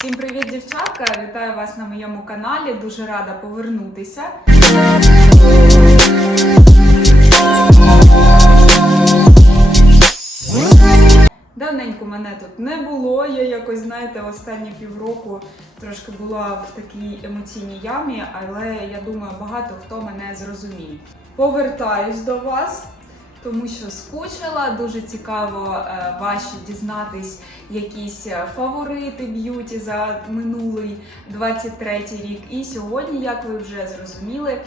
Всім привіт, дівчатка! Вітаю вас на моєму каналі. Дуже рада повернутися. Давненько мене тут не було. Я якось, знаєте, останні півроку трошки була в такій емоційній ямі, але я думаю, багато хто мене зрозуміє. Повертаюсь до вас. Тому що скучила, дуже цікаво е, ваші дізнатись якісь е, фаворити б'юті за минулий 23 рік. І сьогодні, як ви вже зрозуміли,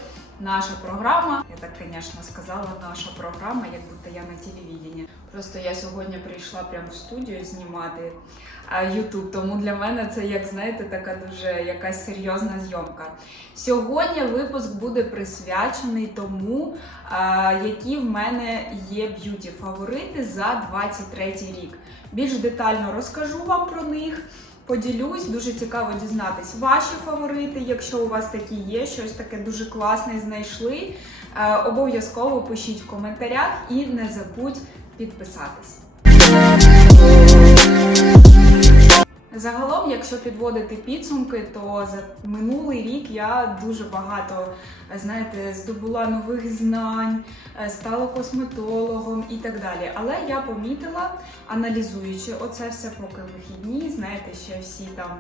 наша програма. Я так, звісно, сказала, наша програма, як будто я на телевіденні. Просто я сьогодні прийшла прямо в студію знімати YouTube, тому для мене це, як знаєте, така дуже якась серйозна зйомка. Сьогодні випуск буде присвячений тому, які в мене є б'юті фаворити за 23 рік. Більш детально розкажу вам про них. Поділюсь, дуже цікаво дізнатись ваші фаворити, якщо у вас такі є, щось таке дуже класне знайшли. Е, Обов'язково пишіть в коментарях і не забудь підписатись. Загалом, якщо підводити підсумки, то за минулий рік я дуже багато знаєте, здобула нових знань, е, стала косметологом і так далі. Але я помітила, аналізуючи оце все, поки вихідні, знаєте, ще всі там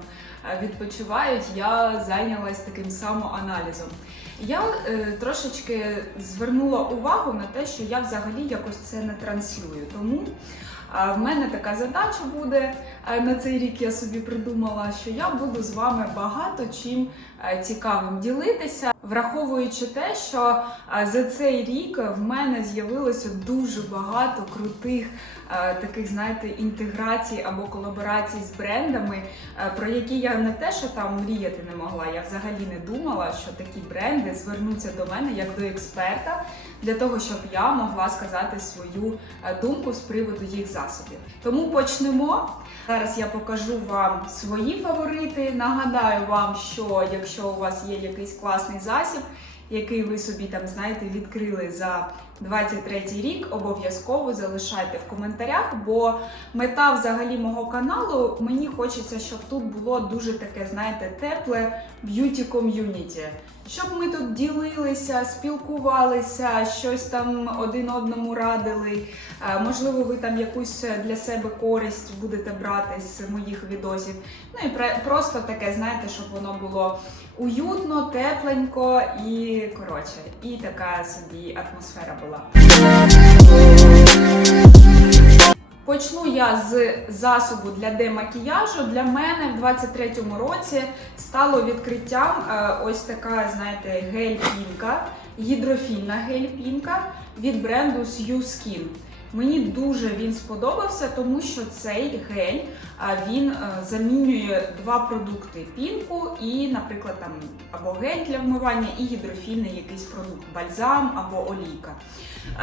е, відпочивають, я зайнялась таким самоаналізом. Я е, трошечки звернула увагу на те, що я взагалі якось це не транслюю. Тому в мене така задача буде е, на цей рік. Я собі придумала, що я буду з вами багато чим цікавим ділитися, враховуючи те, що е, за цей рік в мене з'явилося дуже багато крутих е, таких, знаєте, інтеграцій або колаборацій з брендами, е, про які я не те, що там мріяти не могла. Я взагалі не думала, що такі бренди звернуться до мене як до експерта для того, щоб я могла сказати свою е, думку з приводу їх засобів. Тому почнемо. Зараз я покажу вам свої фаворити. Нагадаю вам, що якщо у вас є якийсь класний засіб, який ви собі там знаєте відкрили за 23 рік, обов'язково залишайте в коментарях, бо мета взагалі мого каналу мені хочеться, щоб тут було дуже таке, знаєте, тепле б'юті ком'юніті. Щоб ми тут ділилися, спілкувалися, щось там один одному радили. Е, Можливо, ви там якусь для себе користь будете брати з моїх відосів. Ну і просто таке, знаєте, щоб воно було уютно, тепленько і коротше, і така собі атмосфера була. Почну я з засобу для демакіяжу. Для мене в 23-му році стало відкриттям е, ось така, знаєте, гель-пінка, гідрофільна гель-пінка від бренду Skin. Мені дуже він сподобався, тому що цей гель він е, замінює два продукти: пінку і, наприклад, там або гель для вмивання, і гідрофільний якийсь продукт, бальзам або олійка.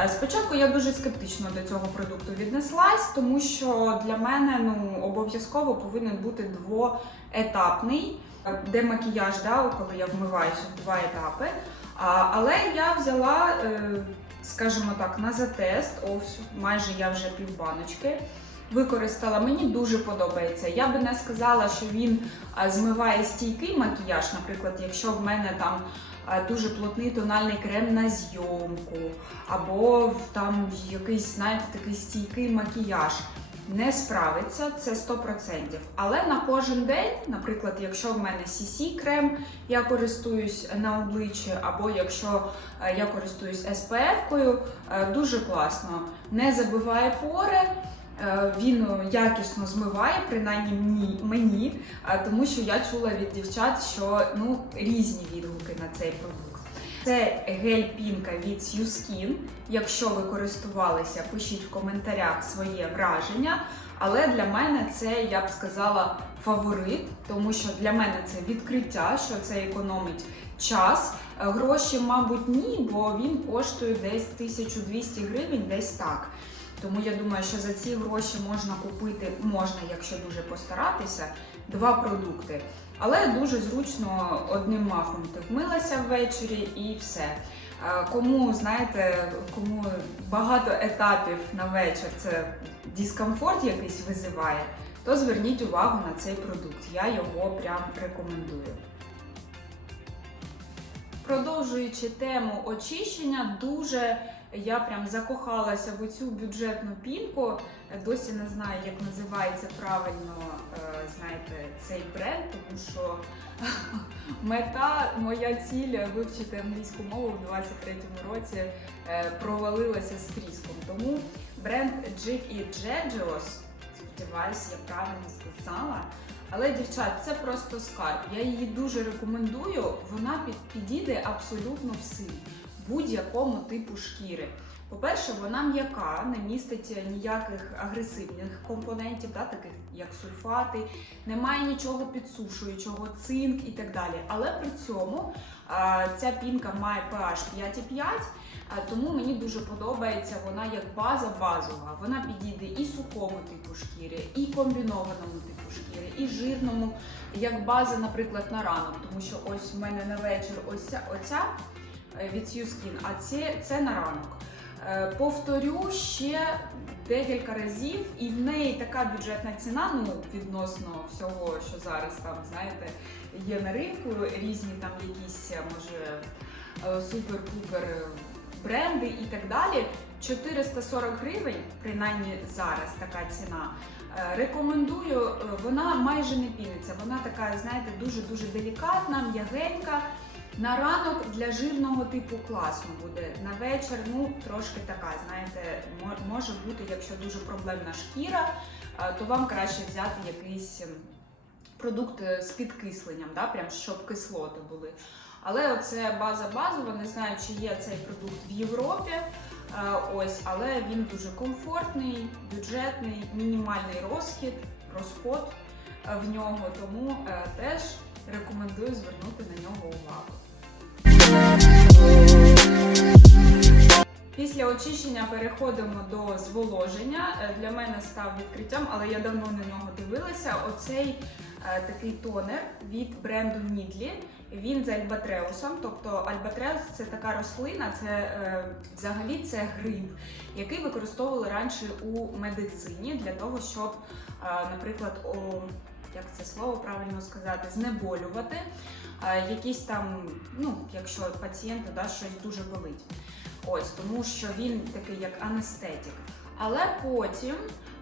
Е, Спочатку я дуже скептично до цього продукту віднеслась, тому що для мене ну обов'язково повинен бути двоетапний е, демакіяж, да, коли я вмиваюся в два етапи. Але я взяла, скажімо так, на затест, ось майже я вже півбаночки. Використала, мені дуже подобається. Я би не сказала, що він змиває стійкий макіяж. Наприклад, якщо в мене там дуже плотний тональний крем на зйомку, або там якийсь, знаєте, такий стійкий макіяж. Не справиться, це 100%. Але на кожен день, наприклад, якщо в мене CC крем, я користуюсь на обличчі, або якщо е, я користуюсь SPF-кою, е, дуже класно. Не забиває пори, е, він якісно змиває, принаймні мені, тому що я чула від дівчат, що ну, різні відгуки на цей продукт. Це гель-пінка від Skin. Якщо ви користувалися, пишіть в коментарях своє враження. Але для мене це, я б сказала, фаворит, тому що для мене це відкриття, що це економить час. Гроші, мабуть, ні, бо він коштує десь 1200 гривень, десь так. Тому я думаю, що за ці гроші можна купити, можна, якщо дуже постаратися, два продукти. Але дуже зручно одним махом ти вмилася ввечері і все. Е, Кому знаєте, кому багато етапів на вечір це дискомфорт якийсь визиває, то то зверніть увагу на цей продукт. Я його прям рекомендую. Продовжуючи тему очищення, дуже я прям закохалася в цю бюджетну пінку. Досі не знаю, як називається правильно е, знаєте, цей бренд, тому що мета, моя ціль вивчити англійську мову в 23-му році е, провалилася з тріском. Тому бренд Jig і Jeджос, сподіваюся, я правильно сказала. Але, дівчат, це просто скарб. Я її дуже рекомендую. Вона під- підійде абсолютно всім, будь-якому типу шкіри. По-перше, вона м'яка, не містить ніяких агресивних компонентів, да, таких як сульфати, немає нічого підсушуючого, цинк і так далі. Але при цьому а, ця пінка має pH 5,5, а, тому мені дуже подобається вона як база базова. Вона підійде і сухому типу шкіри, і комбінованому типу шкіри, і жирному, як база, наприклад, на ранок. Тому що ось в мене на вечір ось ця, оця від Sue Skin, а це, це на ранок. Е, Повторю ще декілька разів, і в неї така бюджетна ціна, ну відносно всього, що зараз там, знаєте, є на ринку, різні там якісь, е, може, е, супер-пупер е, бренди і так далі. 440 гривень, принаймні зараз така ціна. Е, Рекомендую, е, вона майже не піниться, вона така, знаєте, дуже-дуже делікатна, м'ягенька. На ранок для жирного типу класно буде. На вечір, ну трошки така, знаєте, може бути, якщо дуже проблемна шкіра, то вам краще взяти якийсь ем, продукт е, з підкисленням, да, прям щоб кислоти були. Але оце база базова, не знаю, чи є цей продукт в Європі. Ось, але він дуже комфортний, бюджетний, мінімальний розхід, розход е, в нього, тому е, теж рекомендую звернути на нього увагу. Після очищення переходимо до зволоження. Е, Для мене став відкриттям, але я давно на нього дивилася. Оцей е, такий тонер від бренду Нідлі. Він з альбатреусом. Тобто альбатреус це така рослина, це е, взагалі це гриб, який використовували раніше у медицині для того, щоб, наприклад, о, як це слово правильно сказати, знеболювати е, якісь там, ну, якщо пацієнту да, щось дуже болить. Ось, тому що він такий як анестетик. Але потім,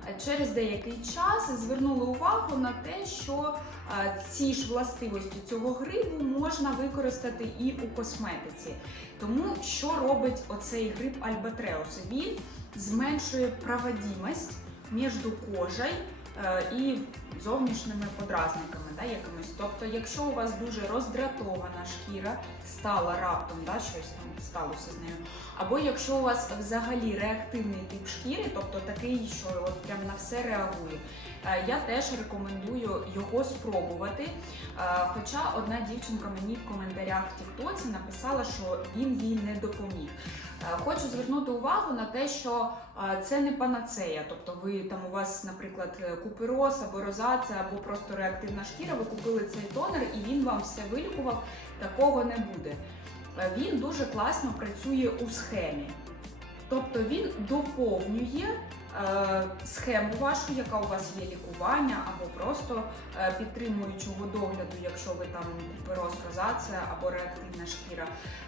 е, через деякий час, звернули увагу на те, що е, ці ж властивості цього грибу можна використати і у косметиці. Тому що робить оцей гриб альбатреус? Він зменшує проводимость між кожею е, і зовнішніми подразниками, да, якимось. Тобто, якщо у вас дуже роздратована шкіра, стала раптом, да, щось там сталося з нею, або якщо у вас взагалі реактивний тип шкіри, тобто такий, що от прям на все реагує, е, я теж рекомендую його спробувати. Е, Хоча одна дівчинка мені в коментарях в Тіктоці написала, що він їй не допоміг. Е, Хочу звернути увагу на те, що це не панацея. Тобто, ви там у вас, наприклад, купероз або розація, або просто реактивна шкіра, ви купили цей тонер і він вам все вилікував. Такого не буде. Е, Він дуже класно працює у схемі. Тобто він доповнює е, схему вашу, яка у вас є лікування, або просто е, підтримуючого догляду, якщо ви там розація або реактивна шкіра.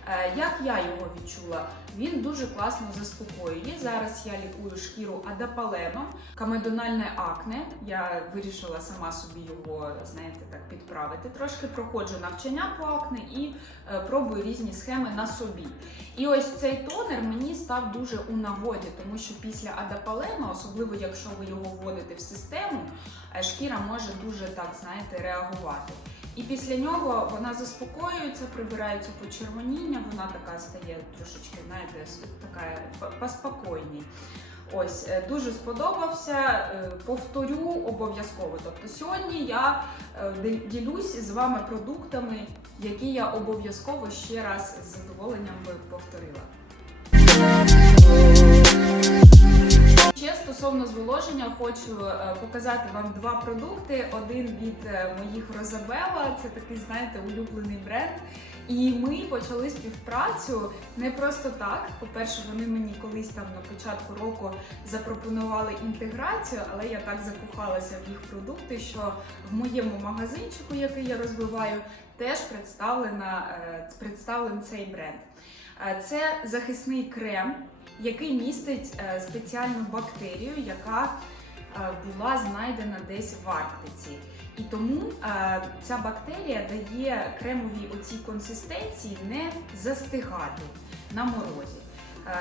Е, як я його відчула? Він дуже класно заспокоює. Зараз я лікую шкіру адапаленом, камедональне акне. Я вирішила сама собі його, знаєте, так підправити. Трошки проходжу навчання по акне і е, пробую різні схеми на собі. І ось цей тонер мені став дуже у нагоді, тому що після адапалену, особливо якщо ви його вводите в систему, шкіра може дуже так, знаєте, реагувати. І після нього вона заспокоюється, прибирається почервоніння, вона така стає трошечки, знаєте, така по- поспокійній. Ось е, дуже сподобався. е, Повторю обов'язково. Тобто сьогодні я е, ділюсь з вами продуктами, які я обов'язково ще раз з задоволенням би повторила. Ще стосовно зволоження, хочу е, показати вам два продукти. Один від е, моїх Розабела, це такий, знаєте, улюблений бренд. І ми почали співпрацю не просто так. По-перше, вони мені колись там на початку року запропонували інтеграцію, але я так закохалася в їх продукти, що в моєму магазинчику, який я розвиваю, теж представлена, е, представлений цей бренд. Це захисний крем, який містить е, спеціальну бактерію, яка е, була знайдена десь в Арктиці. І тому е, ця бактерія дає кремовій оцій консистенції не застигати на морозі.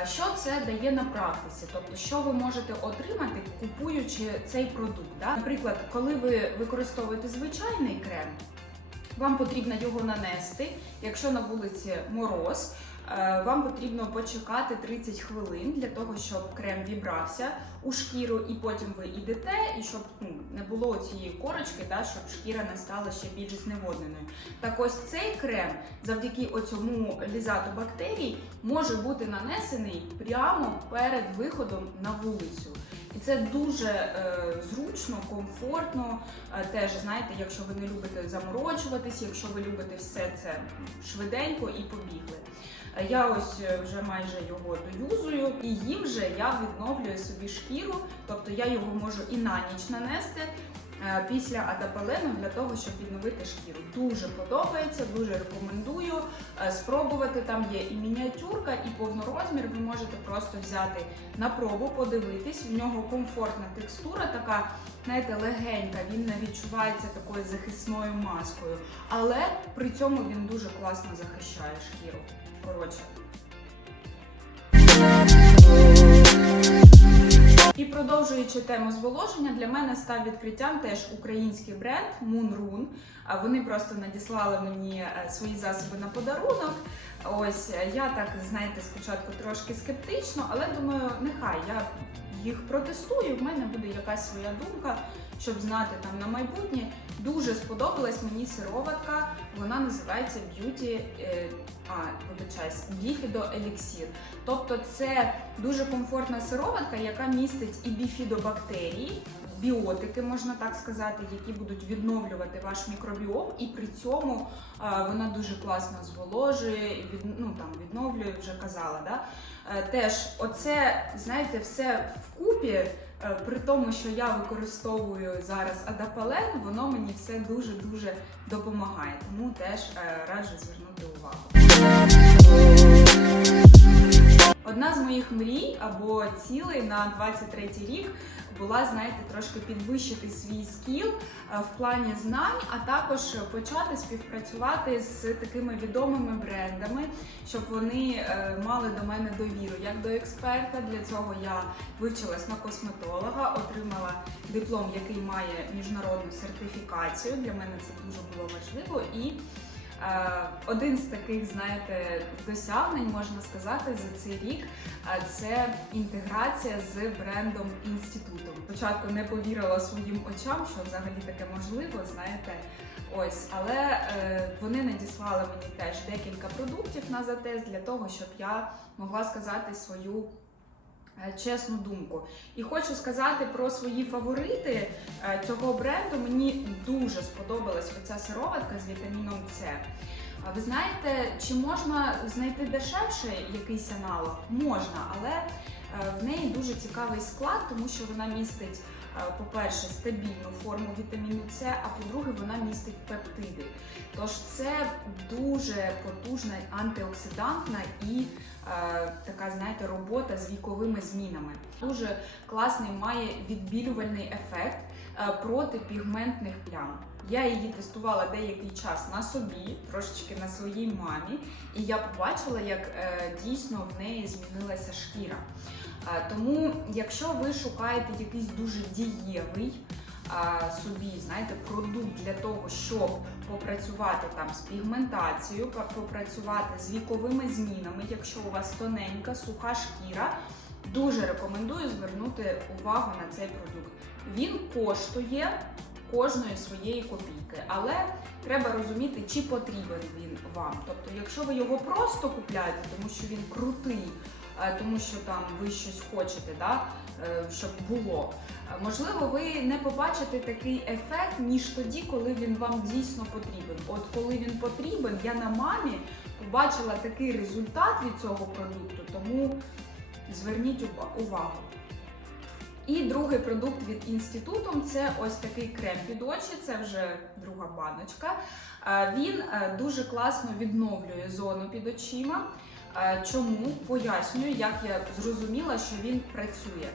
Що це дає на практиці? Тобто, що ви можете отримати, купуючи цей продукт? Да? Наприклад, коли ви використовуєте звичайний крем, вам потрібно його нанести. Якщо на вулиці мороз, вам потрібно почекати 30 хвилин для того, щоб крем вібрався у шкіру, і потім ви йдете, і щоб ну, не було цієї корочки, да, щоб шкіра не стала ще більш зневодненою. Так ось цей крем, завдяки оцьому лізату бактерій, може бути нанесений прямо перед виходом на вулицю. І це дуже е, зручно, комфортно. Е, теж знаєте, якщо ви не любите заморочуватись, якщо ви любите все це швиденько і побігли. Е, Я ось е, вже майже його доюзую, і їм же я відновлюю собі шкіру, тобто я його можу і на ніч нанести. е, Після адапалену для того, щоб відновити шкіру. Дуже подобається, дуже рекомендую спробувати. Там є і мініатюрка, і повнорозмір. Ви можете просто взяти на пробу, подивитись. В нього комфортна текстура, така, знаєте, легенька. Він не відчувається такою захисною маскою, але при цьому він дуже класно захищає шкіру. Коротше. І продовжуючи тему зволоження, для мене став відкриттям теж український бренд Moonrun. Вони просто надіслали мені е, свої засоби на подарунок. Ось е, я так, знаєте, спочатку трошки скептично, але думаю, нехай я їх протестую. В мене буде якась своя думка, щоб знати там на майбутнє. Дуже сподобалась мені сироватка. Вона називається Beauty, е, а, вибачаюсь, біфідо еліксір. Тобто це дуже комфортна сироватка, яка містить і біфідобактерії, біотики, можна так сказати, які будуть відновлювати ваш мікробіом, і при цьому вона дуже класно зволожує, від, ну, там, відновлює, вже казала. Да? Е, Теж, оце, знаєте, все вкупі, е, при тому, що я використовую зараз адапален, воно мені все дуже-дуже допомагає. Тому теж е, раджу звернути увагу. Одна з моїх мрій або цілей на 23 рік була, знаєте, трошки підвищити свій скіл е, в плані знань, а також почати співпрацювати з такими відомими брендами, щоб вони е, мали до мене довіру як до експерта. Для цього я вивчилась на косметолога, отримала диплом, який має міжнародну сертифікацію. Для мене це дуже було важливо і. Е, Один з таких, знаєте, досягнень можна сказати за цей рік е, це інтеграція з брендом інститутом. Спочатку не повірила своїм очам, що взагалі таке можливо, знаєте. Ось, але е, вони надіслали мені теж декілька продуктів на затест для того, щоб я могла сказати свою чесну думку. І хочу сказати про свої фаворити е, цього бренду. Мені дуже сподобалась оця сироватка з вітаміном С. Ви знаєте, чи можна знайти дешевше якийсь аналог? Можна, але е, в неї дуже цікавий склад, тому що вона містить, е, по-перше, стабільну форму вітаміну С, а по-друге, вона містить пептиди. Тож це дуже потужна антиоксидантна і е, така, знаєте, робота з віковими змінами. Дуже класний має відбілювальний ефект е, проти пігментних плям. Я її тестувала деякий час на собі, трошечки на своїй мамі, і я побачила, як е, дійсно в неї змінилася шкіра. Е, тому, якщо ви шукаєте якийсь дуже дієвий собі, знаєте, продукт для того, щоб попрацювати там з пігментацією, попрацювати з віковими змінами, якщо у вас тоненька, суха шкіра, дуже рекомендую звернути увагу на цей продукт. Він коштує кожної своєї копійки, але треба розуміти, чи потрібен він вам. Тобто, якщо ви його просто купляєте, тому що він крутий, тому що там ви щось хочете, да, е, щоб було. Е, Можливо, ви не побачите такий ефект, ніж тоді, коли він вам дійсно потрібен. От коли він потрібен, я на мамі побачила такий результат від цього продукту, тому зверніть увагу. І другий продукт від інституту це ось такий крем під очі, це вже друга баночка. Е, Він е, дуже класно відновлює зону під очима. Е, Чому пояснюю, як я зрозуміла, що він працює.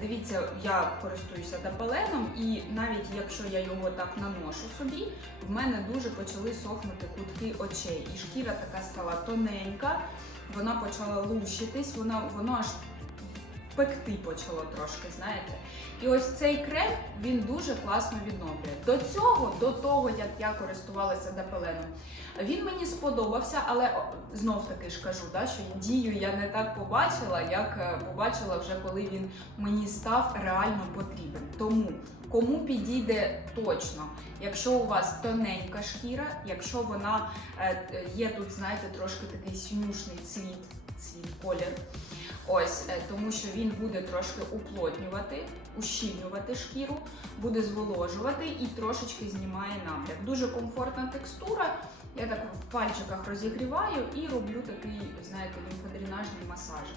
Дивіться, я користуюся дапаленом, і навіть якщо я його так наношу собі, в мене дуже почали сохнути кутки очей, і шкіра така стала тоненька, вона почала лущитись, вона воно аж пекти почало трошки, знаєте. І ось цей крем він дуже класно відновлює. До цього, до того як я користувалася дапеленом, він мені сподобався, але знов таки ж кажу, да, що дію я не так побачила, як е, побачила вже коли він мені став реально потрібен. Тому кому підійде точно, якщо у вас тоненька шкіра, якщо вона е, е, є тут, знаєте, трошки такий синюшний цвіт, цвіт колір. Ось е, тому, що він буде трошки уплотнювати, ущільнювати шкіру, буде зволожувати і трошечки знімає набряк. Дуже комфортна текстура. Я так в пальчиках розігріваю і роблю такий, знаєте, лімфодренажний масажик.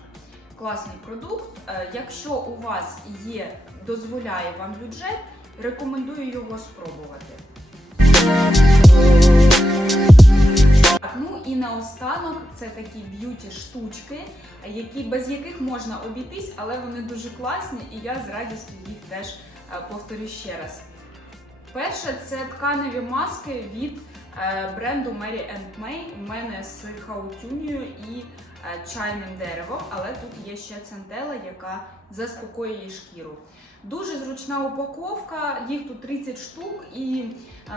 Класний продукт. Е, Якщо у вас є, дозволяє вам бюджет, рекомендую його спробувати. Наостанок це такі б'юті штучки, які без яких можна обійтись, але вони дуже класні, і я з радістю їх теж е, повторю ще раз. Перше це тканеві маски від е, бренду Mary May. У мене з хаутюнією і е, чайним деревом, але тут є ще центела, яка заспокоює шкіру. Дуже зручна упаковка, їх тут 30 штук, і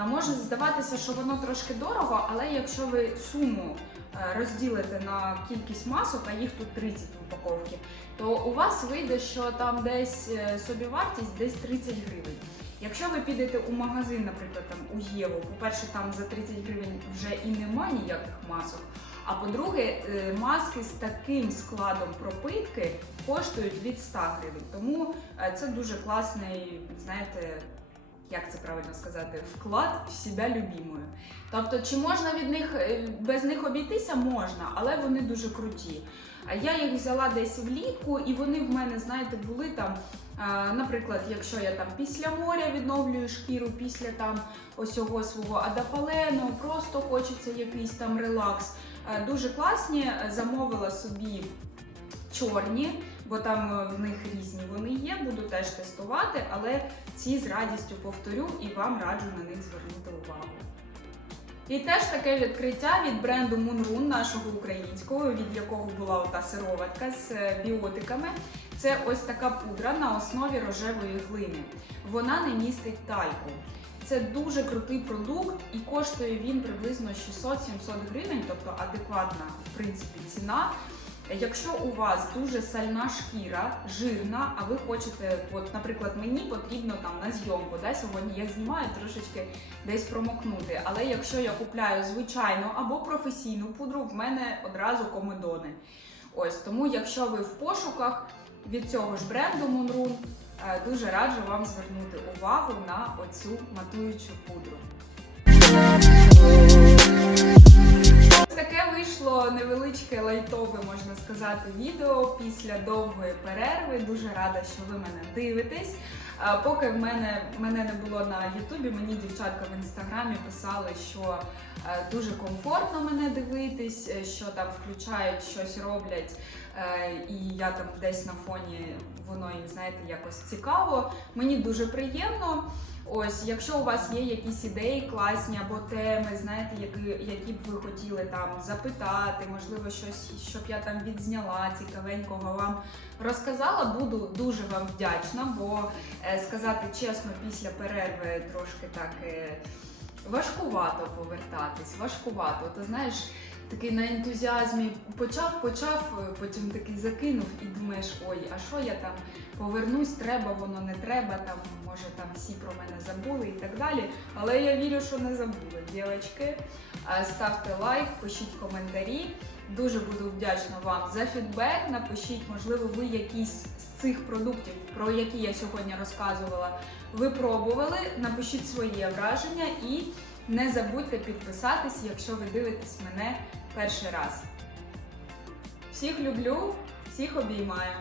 може здаватися, що воно трошки дорого, але якщо ви суму розділите на кількість масок, а їх тут 30 в упаковці, то у вас вийде, що там десь е, собівартість десь 30 гривень. Якщо ви підете у магазин, наприклад, там у Єву, по-перше, там за 30 гривень вже і нема ніяких масок. А по-друге, е, маски з таким складом пропитки коштують від 100 гривень. Тому е, це дуже класний, знаєте, як це правильно сказати, вклад в себе любимою. Тобто, чи можна від них е, без них обійтися? Можна, але вони дуже круті. А Я їх взяла десь влітку, і вони в мене, знаєте, були там. Наприклад, якщо я там після моря відновлюю шкіру, після там осього свого адапалену, просто хочеться якийсь там релакс. Е, Дуже класні. Е, Замовила собі чорні, бо там е, в них різні вони є. Буду теж тестувати, але ці з радістю повторю і вам раджу на них звернути увагу. І теж таке відкриття від бренду Moonrun, нашого українського, від якого була ота сироватка з е, біотиками. Це ось така пудра на основі рожевої глини. Вона не містить тальку. Це дуже крутий продукт і коштує він приблизно 600-700 гривень, тобто адекватна в принципі ціна. Якщо у вас дуже сальна шкіра, жирна, а ви хочете, от, наприклад, мені потрібно там на зйомку, да, сьогодні я знімаю трошечки десь промокнути. Але якщо я купляю звичайну або професійну пудру, в мене одразу комедони. Ось тому, якщо ви в пошуках від цього ж бренду Moonroom, е, дуже раджу вам звернути увагу на оцю матуючу пудру. Таке вийшло невеличке лайтове, можна сказати, відео після довгої перерви. Дуже рада, що ви мене дивитесь. Поки в мене мене не було на Ютубі, мені дівчатка в інстаграмі писали, що е, дуже комфортно мене дивитись, е, що там включають, щось роблять, е, і я там десь на фоні воно їм знаєте якось цікаво. Мені дуже приємно. Ось, якщо у вас є якісь ідеї класні або теми, знаєте, які, які б ви хотіли там запитати, можливо, щось, щоб я там відзняла цікавенького вам розказала, буду дуже вам вдячна, бо сказати чесно, після перерви трошки так е, важкувато повертатись, важкувато. Ти знаєш, такий на ентузіазмі почав, почав, е, потім такий закинув і думаєш, ой, а що я там повернусь, треба, воно не треба, там може там всі про мене забули і так далі. Але я вірю, що не забули. Дівчатки, Е, ставте лайк, пишіть коментарі. Дуже буду вдячна вам за фідбек. Напишіть, можливо, ви якісь з цих продуктів, про які я сьогодні розказувала, ви пробували. Напишіть своє враження і не забудьте підписатись, якщо ви дивитесь мене перший раз. Всіх люблю, всіх обіймаю.